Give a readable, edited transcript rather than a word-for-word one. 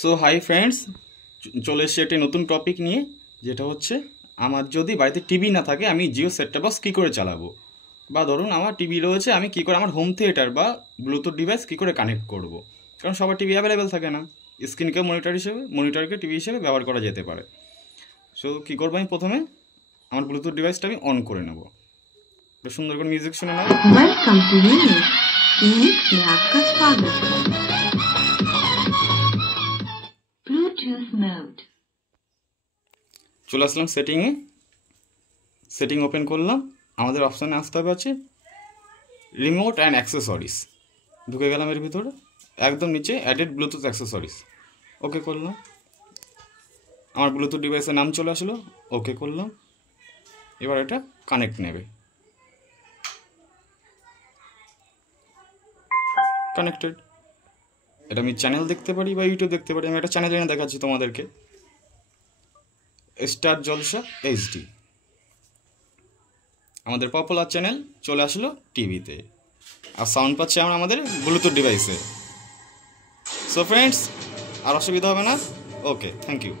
So hi friends, চলে এসেছি একটি নতুন টপিক নিয়ে, যেটা হচ্ছে আমার যদি বাড়িতে টিভি না থাকে আমি জিও সেট টপ বক্স কী করে চালাবো, বা ধরুন আমার টিভি রয়েছে আমি কী করে আমার হোম থিয়েটার বা ব্লুটুথ ডিভাইস কী করে কানেক্ট করব। কারণ সবার টিভি অ্যাভেলেবেল থাকে না, স্ক্রিনকে মনিটরকে টিভি হিসেবে ব্যবহার করা যেতে পারে। সো কী করবো, আমি প্রথমে আমার ব্লুটুথ ডিভাইসটা আমি অন করে নেব। সুন্দর করে মিউজিক শুনে নেব। वेलकम टू यूनिक्स में आपका स्वागत है। Bluetooth mode. চলে আসলাম সেটিং ওপেন করলাম। আমাদের অপশানে আসতে হবে আছে রিমোট অ্যান্ড অ্যাক্সেসরিজ। ঢুকে গেলাম এর ভিতরে, একদম নিচে অ্যাডেড ব্লুটুথ অ্যাক্সেসরিজ। ওকে করলাম, আমার ব্লুটুথ ডিভাইসের নাম চলে আসলো। ওকে করলাম, এবার এটা কানেক্ট নেবে। কানেক্টেড। এটা আমি চ্যানেল দেখতে পারি বা ইউটিউব দেখতে পারি। আমি একটা চ্যানেল এনে দেখাচ্ছি তোমাদেরকে, স্টার জলসা এইচডি, আমাদের পপুলার চ্যানেল চলে আসলো টিভিতে, আর সাউন্ড পাচ্ছি আমরা আমাদের ব্লুটুথ ডিভাইসে। সো ফ্রেন্ডস, আর অসুবিধা হবে না। ওকে, থ্যাংক ইউ।